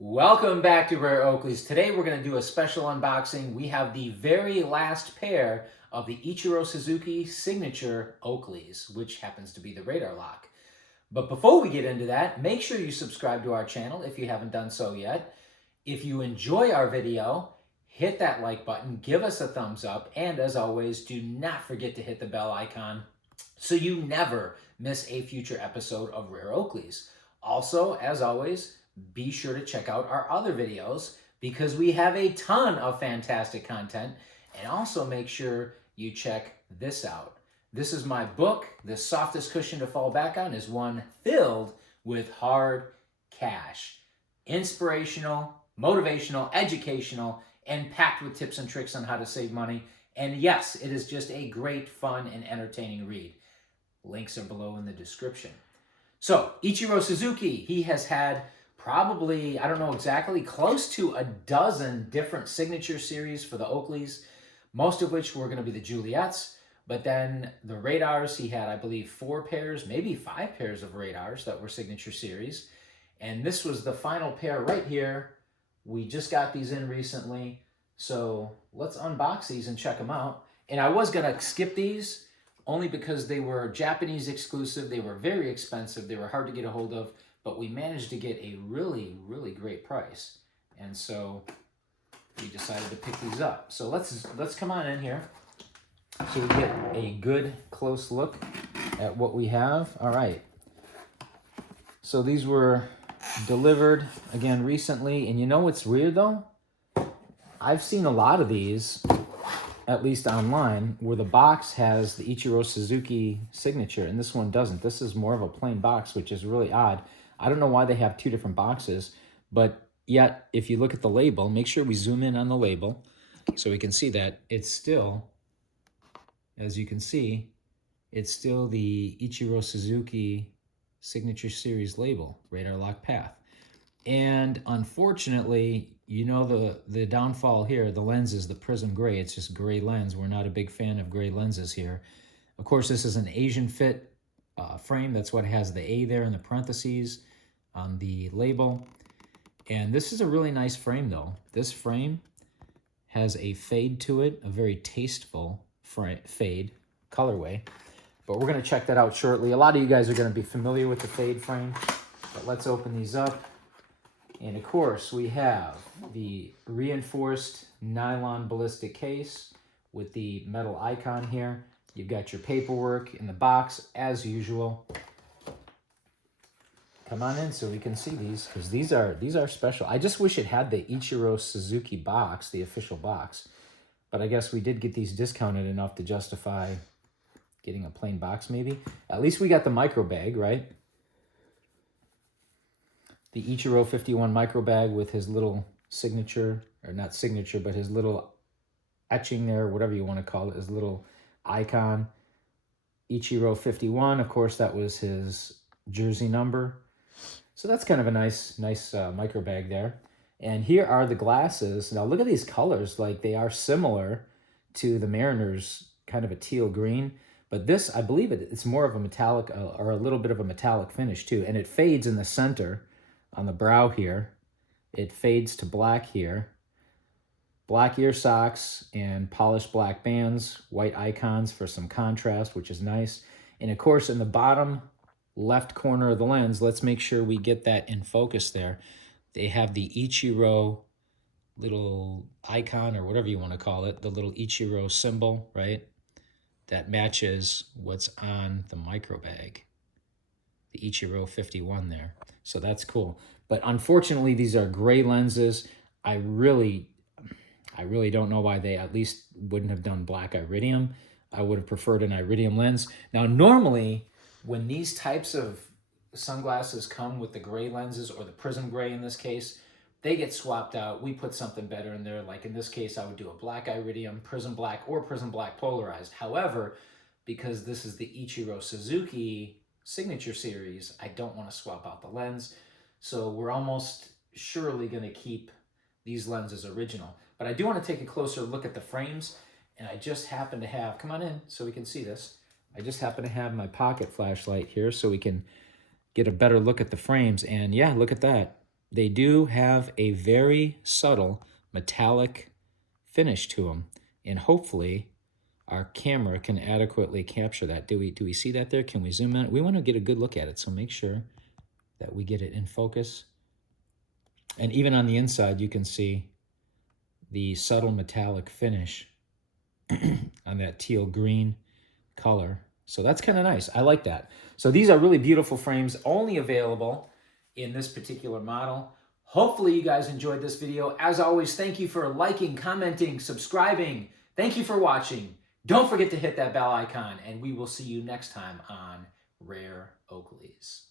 Welcome back to Rare Oakleys. Today we're going to do a special unboxing. We have the very last pair of the Ichiro Suzuki signature Oakleys, which happens to be the Radarlock. But before we get into that, make sure you subscribe to our channel if you haven't done so yet. If you enjoy our video, hit that like button, give us a thumbs up, and as always, do not forget to hit the bell icon so you never miss a future episode of Rare Oakleys. Also, as always, be sure to check out our other videos because we have a ton of fantastic content. And also make sure you check this out. This is my book. The softest cushion to fall back on is one filled with hard cash. Inspirational, motivational, educational, and packed with tips and tricks on how to save money. And yes, it is just a great, fun, and entertaining read. Links are below in the description. So, Ichiro Suzuki, he has had probably, I don't know exactly, close to a dozen different signature series for the Oakleys, most of which were going to be the Juliets. But then the radars, he had, I believe, 4 pairs, maybe 5 pairs of radars that were signature series. And this was the final pair right here. We just got these in recently. So let's unbox these and check them out. And I was going to skip these only because they were Japanese exclusive. They were very expensive. They were hard to get a hold of. But we managed to get a really, really great price. And so we decided to pick these up. So let's come on in here so we get a good close look at what we have. All right. So these were delivered again recently. And you know what's weird though? I've seen a lot of these, at least online, where the box has the Ichiro Suzuki signature and this one doesn't. This is more of a plain box, which is really odd. I don't know why they have 2 different boxes, but yet if you look at the label, make sure we zoom in on the label so we can see that it's still, as you can see, it's still the Ichiro Suzuki signature series label, Radarlock Path. And unfortunately, you know the downfall here, the lens is the Prizm gray. It's just gray lens. We're not a big fan of gray lenses here. Of course, this is an Asian fit frame. That's what has the A there in the parentheses on the label. And this is a really nice frame though. This frame has a fade to it, a very tasteful fade colorway. But we're going to check that out shortly. A lot of you guys are going to be familiar with the fade frame. But let's open these up. And of course, we have the reinforced nylon ballistic case with the metal icon here. You've got your paperwork in the box, as usual. Come on in so we can see these, because these are special. I just wish it had the Ichiro Suzuki box, the official box. But I guess we did get these discounted enough to justify getting a plain box, maybe. At least we got the micro bag, right? The Ichiro 51 micro bag with his little signature, or not signature, but his little etching there, whatever you want to call it, his little icon. Ichiro 51, of course, that was his jersey number. So that's kind of a nice micro bag there. And here are the glasses. Now look at these colors, like they are similar to the Mariners, kind of a teal green. But this, I believe it's more of a metallic, or a little bit of a metallic finish too. And it fades in the center on the brow here. It fades to black here. Black ear socks and polished black bands, white icons for some contrast, which is nice. And of course, in the bottom left corner of the lens, let's make sure we get that in focus there. They have the Ichiro little icon, or whatever you want to call it, the little Ichiro symbol, right? That matches what's on the micro bag, the Ichiro 51 there. So that's cool. But unfortunately, these are gray lenses. I really don't know why they at least wouldn't have done black iridium. I would have preferred an iridium lens. Now, normally, when these types of sunglasses come with the gray lenses, or the Prizm gray in this case, they get swapped out. We put something better in there. Like in this case, I would do a black iridium, Prizm black, or Prizm black polarized. However, because this is the Ichiro Suzuki signature series, I don't want to swap out the lens. So we're almost surely going to keep these lenses original. But I do want to take a closer look at the frames, and I just happen to have, come on in so we can see this. I just happen to have my pocket flashlight here so we can get a better look at the frames. And yeah, look at that. they do have a very subtle metallic finish to them, and hopefully our camera can adequately capture that. Do we see that there? Can we zoom in? We want to get a good look at it, so make sure that we get it in focus. And even on the inside, you can see the subtle metallic finish on that teal green color. So that's kind of nice. I like that. So these are really beautiful frames, only available in this particular model. Hopefully you guys enjoyed this video. As always, thank you for liking, commenting, subscribing. Thank you for watching. Don't forget to hit that bell icon, and we will see you next time on Rare Oakleys.